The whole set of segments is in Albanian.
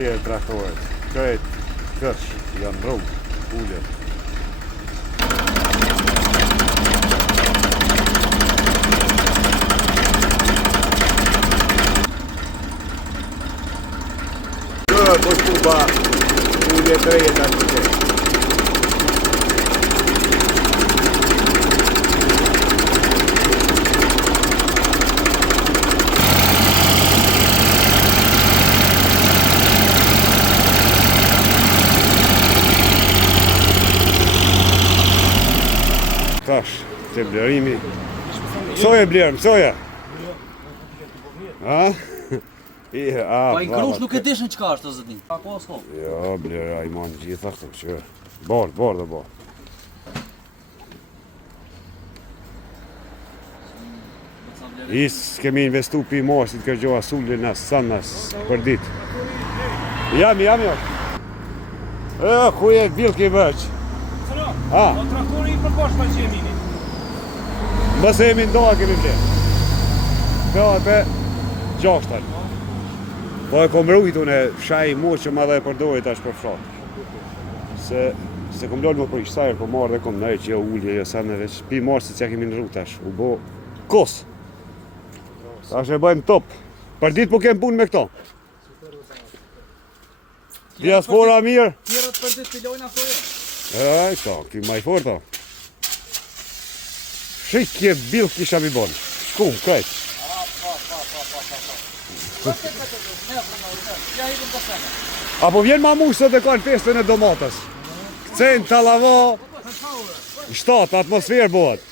Traktoret, krejt, kësh, janë rrugë, ullet. Po shkupa, ullet të rejet atë të të. Tash, të blerimi. Soja blerëm, soja. Ha? Pa i krush nuk e dishën qka është të zëtin. Pa ko s'ko? Jo, blera i manë gjitha këto që. Bardë dhe bardë. Isë kemi investu pi marsit kërgjoha sullin as sanas për dit. Jam. Ku e vilki bëq? O traktori i përkosh pa që jemi. Mëse jemi ndoha kemi vlerë. Kjo atë gjashtan. Po e kom rrujt unë shaj mu që ma dhe e përdorit ashtë për frat. Se kom lollë më për ishtajrë, po marrë dhe kom nëjë që jo ullje, jo sa në veç. Pi marsit që kemi në rrut ashtë, u bo kos. Ashtë e bëjmë top. Për dit po kem punë me këto. Diaspora mirë. Tjerët për dit pilojnë ato jo. E, këto, ki maj forta. Shikje bil kisha mi bonë. Shkum, krejt. Apo vjen ma musët e kanë festën e domatës. Këcen, talavo, 7 atmosferë bëhet.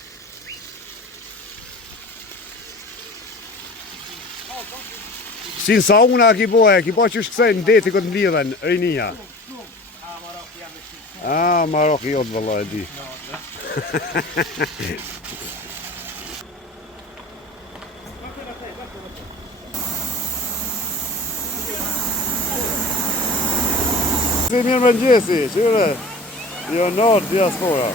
Sin sauna ki bohe, ki po që shkëcen deti këtë mblidhen, rinia. Marok i jotë vëlla e di. Si mirë më njësi, qyre, jo nërë diaspora.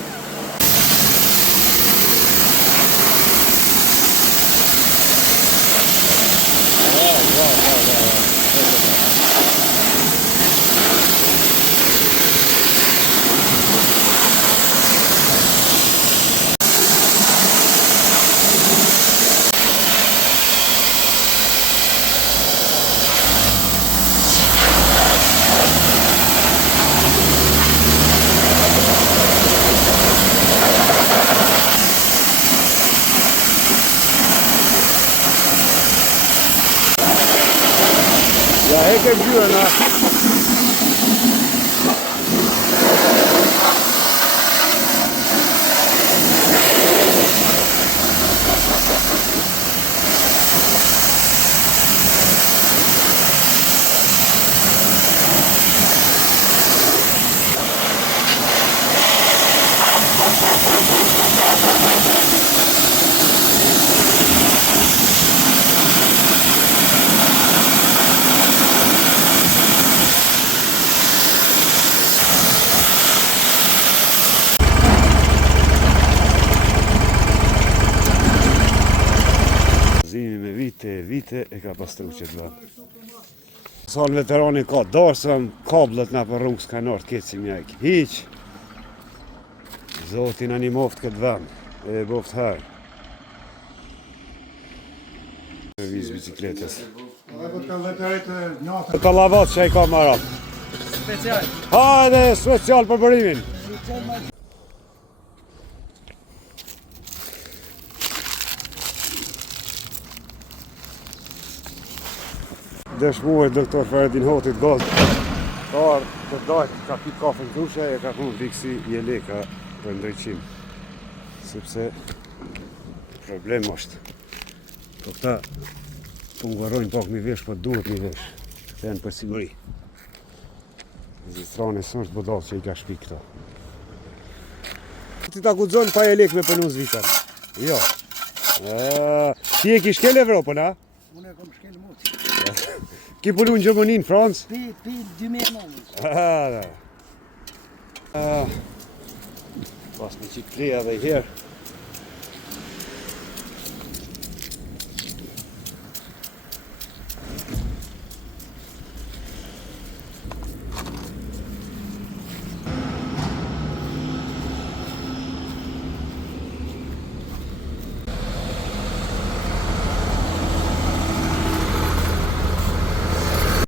Ja, hekem gjyre na. Vite e ka pastru që të vëmë. Sa në veterani ka darsëm, kablet nga për rrugë s'ka nërtë këtë si mjek. Hiq, zotin a një moftë këtë vëmë, e boftë herë. E vizë bicikletës. Të lavat që e ka marat. Special. Hajde, special për bërimin. Dëshmuar doktor Feridin Hotit gazë. Karë të dajtë ka pi kafe në kushe e ka punë biksi jeleka për ndrejqim. Sepse problem është. Po këta po ngvarojnë pak mi vesh, po duhet mi vesh. Këta janë për siguri. Zistrane së është bodalë që i ka shpi këta. Ti ta gudzon pa jelek me pënu zvitar. Jo. Ti e ki shkel Evropën, a? Unë e kom shkel muci. Ki punu në Gjermani, në Francë? Pi 2009. Pas me qik pleja dhe i herë.